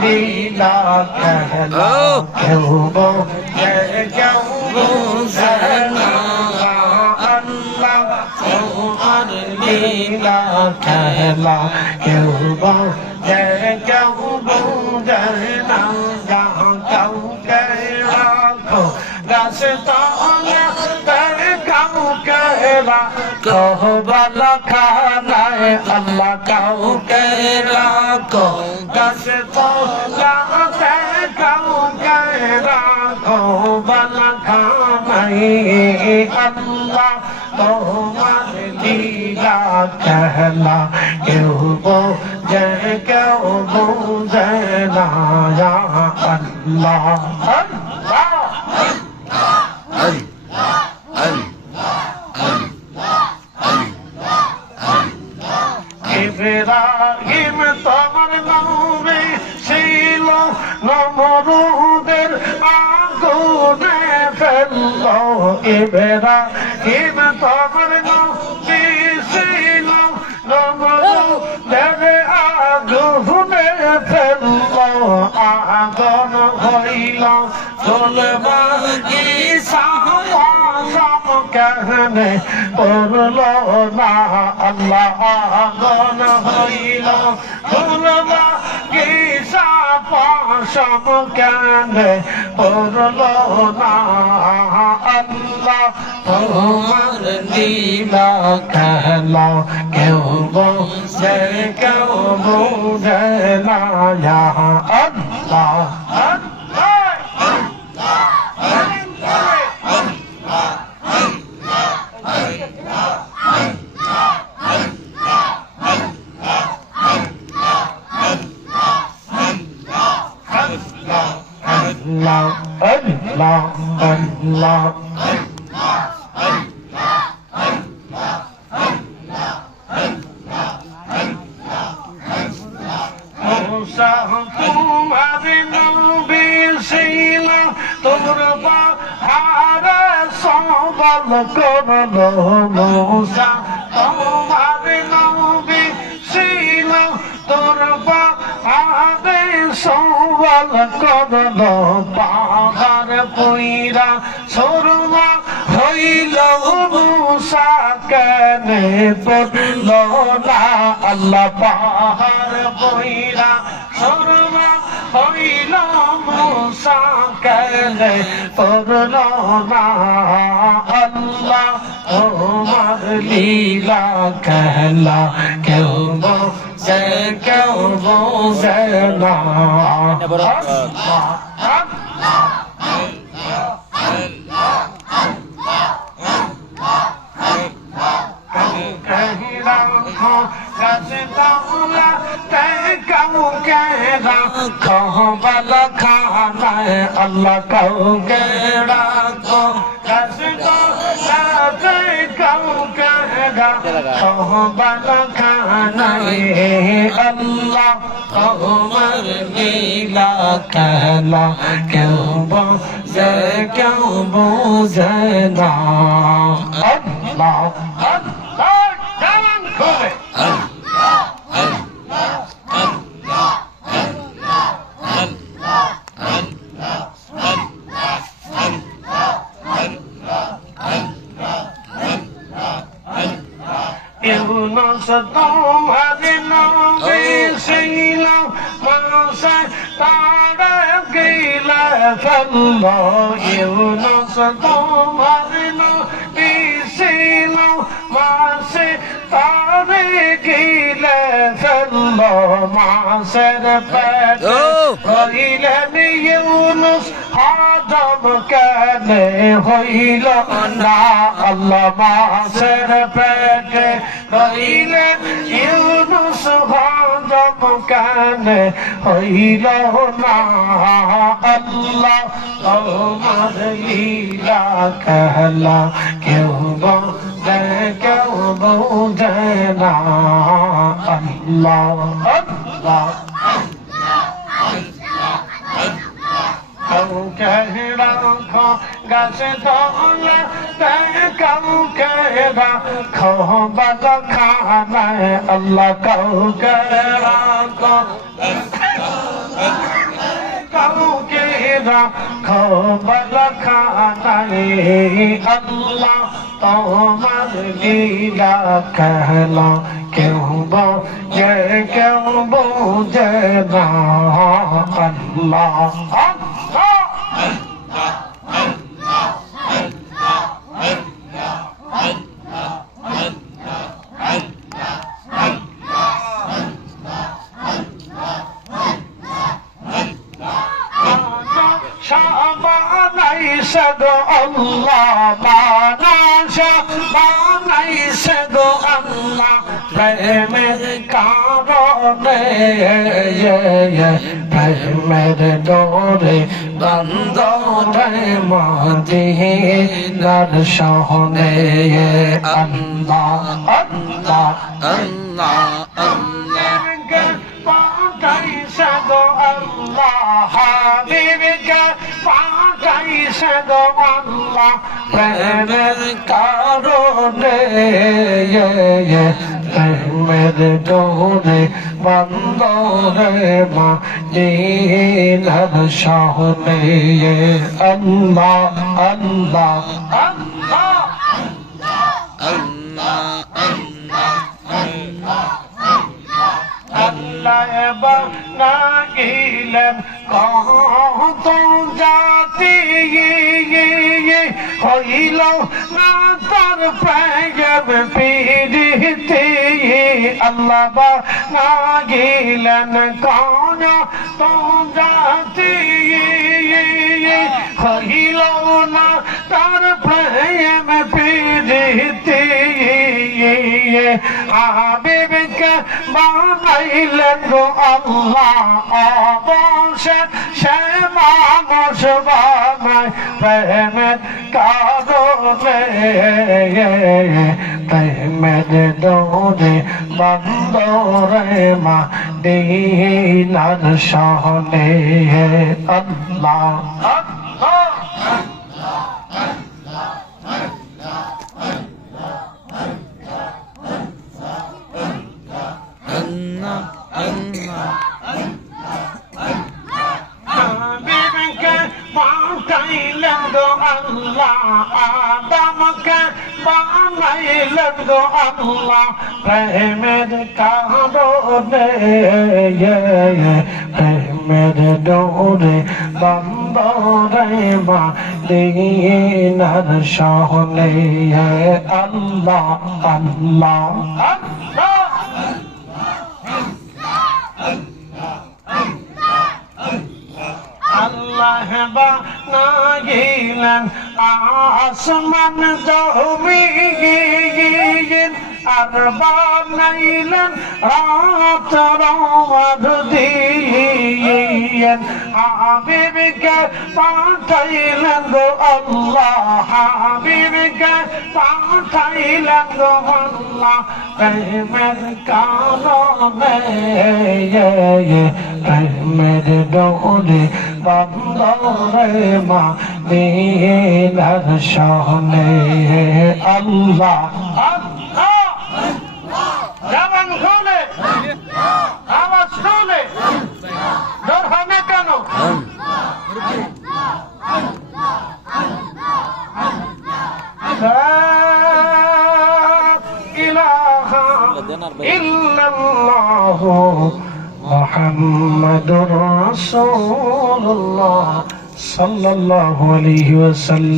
লীলা খেলা কেউ বোঝে কেউ বোঝে না আল্লাহ তোমার লীলা খেলা কেউ বোঝে কেউ বোঝে না কাউকে রাখো রাস্তায় কাউকে রাখো বালা খানায় আল্লাহ কাউকে রাখো রাস্তায় কাউকে রাখো বালা খানায় আল্লাহ তোমার লীলা খেলা কেউ বোঝে কেউ বোঝে না আল্লাহ ইব্রাহিম তোমার নবী ছিল নমরুদের আগুনে ফেললো ইব্রাহিম তোমার নবী ছিল নমরুদের আগুনে ফেললো আগুন হইল চলবা ঈসা कहने पड़लो ना अल्लाह आगन हईल फुलवा गीसा पाशम कहने पड़लो ना अल्लाह तुम्हार लीला कहला क्यों बोझे क्यों बोझे ना यहाँ अल्लाह Allah, Allah, Musa तुम्हारे नबी ছিল তোমরা পাহাড়ে সওয়াল করলো মুসা তোমারে নবী ছিল তোমরা পাহাড়ে সওয়াল করলো পাহাড় পইরা সরমা হইল মুসা কেনে পড়লো না আল্লাহ পাহাড় পইরা সরমা হইল মুসা কেনে পড়লো না আল্লাহ তোমার লীলা খেলা কেউ বোঝে কেউ বোঝে না বালা খানায় আল্লাহ কাউকে রাখো কাউকে রাখো বালা খানায় আল্লাহ তোমার লীলা খেলা কেউ বোঝে কেউ বোঝে না আল্লাহ আল্লাহ জান করে তোমারে নবী ছিল মাসে তারা গিলা ফেললো ইউনুস তোমারে নবী ছিল মাসে তারে গিলা ফেললো মাসের পেটে হইলেন ইউনুস আদম কেনে হইল না আল্লাহ মাসের পেটে হইলেন ইউনুস আদম কেনে হইল না আল্লাহ তোমার লীলা খেলা কেউ বোঝে কেউ বোঝে না আল্লাহ আল্লাহ রাখো গাছে তলা কাউকে রাখো বালা খানায় আল্লাহ কাউকে রাখো কাউকে রাখো বালা খানায় আল্লাহ তোমার লীলা कहला क्यों बोझे ना अल्लाह Sado Allah manasha banai sado Allah premer karone premer dore bandore madinar shahne Allah Allah Allah Allah banai sado Allah habibika Sado Allah premer karone premer dore bandore madinar shahne Allah Allah Allah Allah Allah bana gilen কত জাতি হইল না তার প্রেম পীড়িতে আল্লাহ বানা গেলেন কোন তো জাতি হইল না তার প্রেম পীড়িতে হাবিবকে বানাইলেন গো আল্লাহ অবশ্যই সে মানুষ বানায় প্রেমের কারণে প্রেমের ডোরে বন্দরে মদিনার শহরে আল্লাহ আল্লাহ Adamকে বানাইলেন গো আল্লাহ প্রেমের কারণে প্রেমের ডোরে বন্দরে মদিনার শহরে আল্লাহ আল্লাহ আল্লাহ আল্লাহ বানাইলেন আসমান জমিন আর বানাইলেন রাত আর দিন হাবিবকে পাঠাইলেন গো আল্লাহ হাবিবকে পাঠাইলেন গো আল্লাহ প্রেমের কারণে প্রেমের ডোরে বন্দরে মদিনার শহরে আল্লাহ আল্লাহ জবান খুলে আওয়াজ শুনে ডর হয় না কেন ইলাহা ইল্লাল্লাহ মুহাম্মাদুর রাসূলুল্লাহ সাল্লাল্লাহু আলাইহি ওয়াসাল্লাম